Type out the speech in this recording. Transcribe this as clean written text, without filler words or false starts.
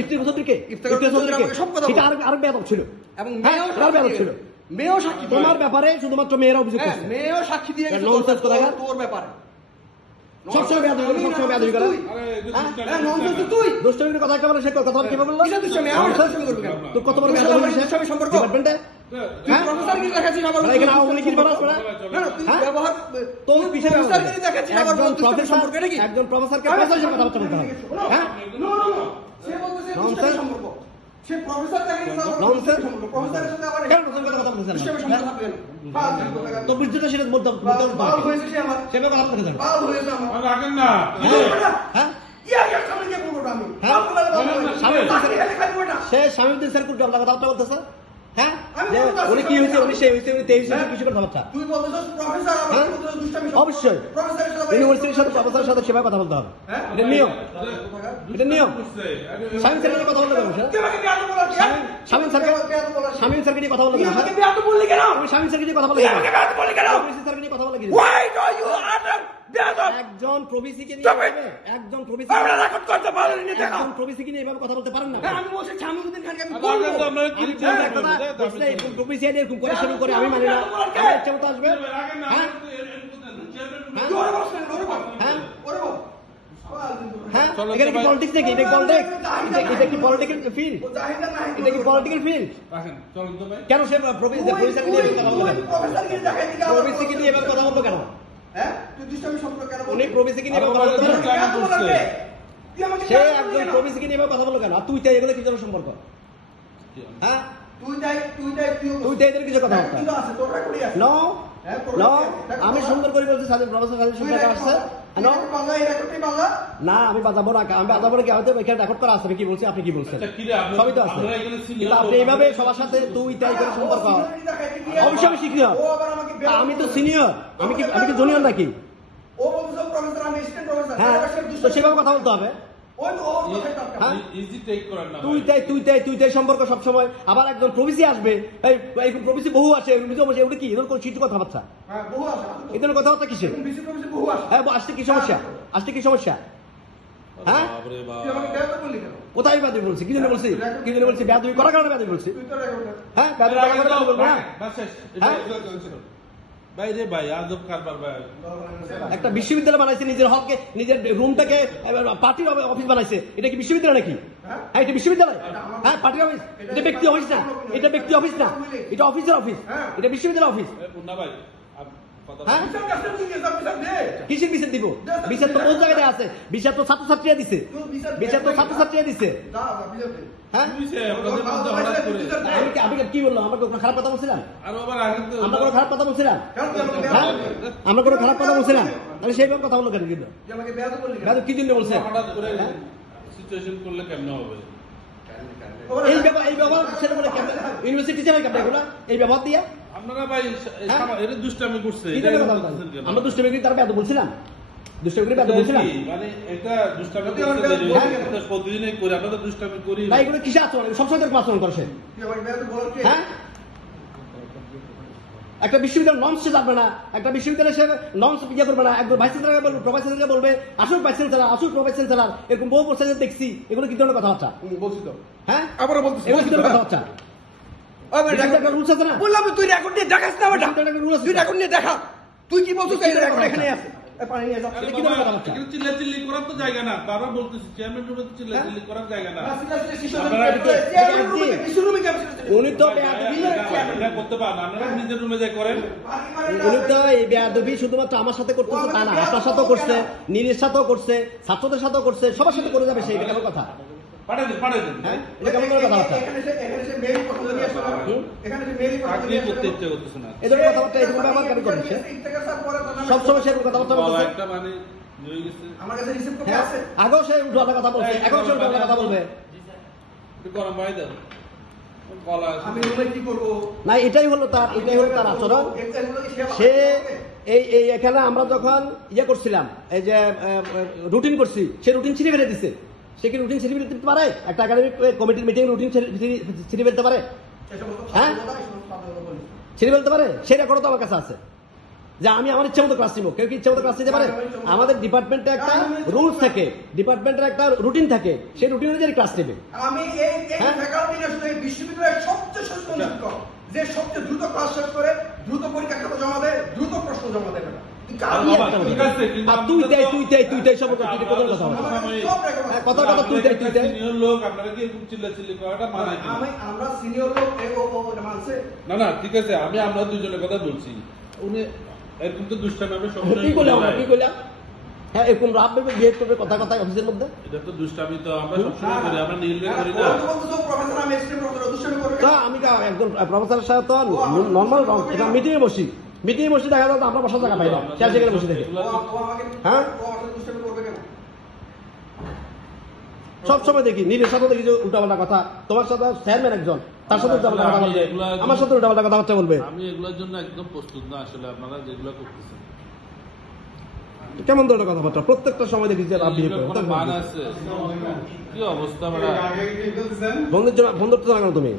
ইফতিখার চৌধুরীকে এটা আরেক বেয়াদব ছিল এবং বেয়াদব ছিল। মেয়েও সাক্ষী তোমার ব্যাপারে শুধুমাত্র মেয়েরা অভিযোগ করছে, মেয়েও সাক্ষী দিয়ে গেছে তোর ব্যাপারে। সবসময় বেয়াদবি করে, সবসময় বেয়াদবি করে। তুই দুষ্টমির কথা একটা বলে সে কথা কিভাবে বললো? তোর কত বড় বেয়াদবি সম্পর্ক ডিপার্টমেন্টে? এখানে আওয়ামী লীগের মানুষ না? তোর পিছনে একজন প্রফেসরকে প্রফেসরের কথা বলতে হবে। হ্যাঁ তো বিদ্যুৎটা সেটা বলতে সেটা কথা বলতে সে স্বামীউদ্দিন স্যার খুব কথা বলতেছে। হ্যাঁ উনি কি হয়েছে, উনি সেই হয়েছে, উনি 23 কিছু কথা বলছে। অবশ্যই ইউনিভার্সিটির সাথে প্রফেসরের সাথে সেভাবে কথা বলতে হবে, এটা নিয়ম, এটা নিয়ম। স্বামী স্যারকে নিয়ে কথা বলতে পারবো, স্বামী স্যারকে নিয়ে কথা বলতে পারবো, স্বামী স্যারকে নিয়ে কথা বলতে স্যারকে নিয়ে কথা বলতে একজন প্রভিসিকে নিয়ে একজন প্রভিসিকে নিয়ে এভাবে কথা বলতে পারেন না। এরকম করে শুরু করে আমি মানি না, ইচ্ছা মতো আসবে। হ্যাঁ এখানে কি পলিটিক্স নাকি? এটা পলিটিক্স, এটা কি পলিটিক্যাল ফিল্ড? এটা কি পলিটিক্যাল ফিল্ড? কেন সে প্রভিসিকে নিয়ে এভাবে কথা বলবো কেন? উনি প্রভিসিকে নিয়ে কথা বলতে সে একজন প্রভিসিকে নিয়ে কথা বললো কেন? আর তুই চাই এগুলো কি জন্য সম্পর্ক? হ্যাঁ তুই চাই কিছু কথা আমি সুন্দর করে বলছি স্বাধীন প্রফেসর স্বাধীন সুন্দর আসছে না, আমি বাজাবো না, আমি বাজাবো না কি হয়তো এখানে রেকর্ড করা আছে কি বলছি, আপনি কি বলছেন সবই তো আছে। কিন্তু আপনি এইভাবে সবার সাথে তুই তাই করে সম্পর্ক অবশ্যই আমি শিখি। আমি তো সিনিয়র, আমি কি জুনিয়র নাকি? হ্যাঁ তো সেভাবে কথা বলতে হবে। তুই সম্পর্ক সবসময় আবার একজন প্রভিসি আসবে, প্রভিসি বহু আসে, এগুলো কি এদের কোন চিত্র কথাবার্তা? এদের কথাবার্তা কিসের? হ্যাঁ আসতে কি সমস্যা? আসতে কি সমস্যা? হ্যাঁ কোথায় বেয়াদবি বলছি? কি জন্য বলছি? কি জন্য বলছি? বেয়াদবি করার কারণে বেয়াদবি বলছি। হ্যাঁ একটা বিশ্ববিদ্যালয় বানাইছে, নিজের হলকে, নিজের রুমটাকে পার্টির অফিস বানাইছে। এটা কি বিশ্ববিদ্যালয় নাকি? হ্যাঁ এটা বিশ্ববিদ্যালয়? হ্যাঁ পার্টির অফিস? এটা ব্যক্তি অফিস না, এটা ব্যক্তি অফিস না, এটা অফিসের অফিস, এটা বিশ্ববিদ্যালয় অফিস। হ্যাঁ কিসের বিচার দিব? বিচার তো কোন জায়গায় আছে? বিচার তো ছাত্রছাত্রীরা দিছে, বিচার তো ছাত্রছাত্রীরা দিছে। হ্যাঁ আমি কি বললাম? আমরা কোনো খারাপ কথা বলছিলাম? আমরা কোনো খারাপ কথা বলছিলাম? হ্যাঁ আমরা কোনো খারাপ কথা বলছিলাম? তাহলে সেইভাবে কথা বললো কেন? কিন্তু কি জন্য বলছে? এই ব্যবহার সেটা বলে ইউনিভার্সিটি হিসেবে কেমন এগুলো এই ব্যবহার দিয়া আপনারা ভাই এটা দুষ্টামি করছে। আমরা দুষ্টামি করি, তারা বেয়াদব বলছিলাম? দুষ্টামি করে বেয়াদব বলছিলাম? মানে এটা দুষ্টামি প্রতিদিনই করি, আমরা তো দুষ্টামি করি ভাই। এগুলো কিসে আচরণ? সবসময় তো আচরণ করছে। হ্যাঁ একটা বিশ্ববিদ্যালয় নর্মস সে জানবে না, একটা বিশ্ববিদ্যালয়ে সে নর্মস ইয়ে করবে না। একজন ভাইস চ্যান্সেলরকে বলবে, প্রভাইস চ্যান্সেলরকে বলবে আসুক ভাইস চ্যান্সেলর, আসুক প্রভাইস চ্যান্সেলর। এরকম বহু প্রসেসে দেখছি। এগুলো কি ধরনের কথাবার্তা? বলছি তো। হ্যাঁ আবার বলছি, এগুলো কি ধরনের কথাবার্তা? বললাম তুই রেকর্ড নিয়ে দেখাস না, তুই রেকর্ড নিয়ে দেখা। তুই কি বলছিস? এখানে আছে চিল্লাচিল্লি করার তো জায়গা না, বারবার বলতেছি চেয়ারম্যান রুমে চিল্লাচিল্লি করার জায়গা না। উনি তো করতে পারেন, আপনারা নিজের রুমে যাই করেন। উনি তো এই বেয়াদবি শুধুমাত্র আমার সাথে করতেছে তা না, আপনার সাথেও করছে, নীলের সাথেও করছে, ছাত্রদের সাথেও করছে, সবার সাথে করে যাবে। সেইটা কেমন কথা? এটা কেমন করে কথাবার্তা? এদের কথাবার্তা এরকম ব্যবহার কেন করছে? সবসময় সেরকম কথাবার্তা বলছে। আগেও সে উল্টো কথা বলছে, এখন সে উল্টো কথা বলবে না। এটাই হলো তার আচরণ। সে এই এখানে আমরা যখন ইয়ে করছিলাম, এই যে রুটিন করছি, সে রুটিন ছিঁড়ে ফেলে দিচ্ছে। সে কি রুটিন ছিঁড়ে ফেলতে পারে? একটা একাডেমিক কমিটির মিটিং রুটিন ছিঁড়ে ফেলতে পারে? হ্যাঁ ছিঁড়ে ফেলতে পারে? সেই রেকর্ড তো আমার কাছে আছে। যে আমি আমার ইচ্ছা মতো ক্লাস নিব, কেউ কি ইচ্ছা মতো ক্লাস নিতে পারে? আমাদের ডিপার্টমেন্টে একটা রুলস থাকে, ডিপার্টমেন্টের একটা রুটিন থাকে, সেই রুটিন অনুযায়ী ক্লাস নেবে। আমি এই ফ্যাকাল্টি আসলে বিশ্ববিদ্যালয়ের সবচেয়ে সচেতন শিক্ষক, যে সবচেয়ে দ্রুত ক্লাস শেষ করে দ্রুত পরীক্ষা খাতা জমা দেয়, দ্রুত প্রশ্ন জমা দেবে না। আর তুই সব কথা তুই কোথায় কথা বলে? কথা তুই সিনিয়র লোক আপনারা কি এরকম চিল্লাচিল্লি করাটা মানায় কিনা? আমরা সিনিয়র লোক মানছে না ঠিক আছে, আমরা দুজনের কথা বলছি। উনি এরকম তো দুষ্টামি আমরা কি করলাম আমরা, কি করলাম? হ্যাঁ, এরকম রাব ভেবে বিহেভ করবে কথা অফিসের মধ্যে। এটা তো দুষ্টামি, তো আমরা সবসময় করি, আমরা নীলবে করি না। প্রফেসর আমি এক্সট্রিম প্রফেসর দুষ্টামি করবে তা আমি একজন প্রফেসরের সাথে তো নর্মাল এটা মিটিংয়ে বসি দেখা যায় আমরা বসার জায়গা পাই না, সেখানে বসে দেখে। হ্যাঁ, দুষ্টামি করবে কেন? সবসময় দেখি নিজের সাথে দেখি যে উল্টাপাল্টা কথা, তোমার সাথে চেয়ারম্যান একজন, তার সাথে উল্টাপাল্টা কথা বলবে, আমার সাথে উল্টাপাল্টা কথাবার্তা বলবে। আমি এগুলোর জন্য একদম প্রস্তুত না আসলে, আপনারা যেগুলো করতেছেন। কেমন ধরনের কথাবার্তা প্রত্যেকটা সময় দেখি যে আপনি মান আছে, কি অবস্থা আমরা বন্ধুত্ব জানা কেন তুমি?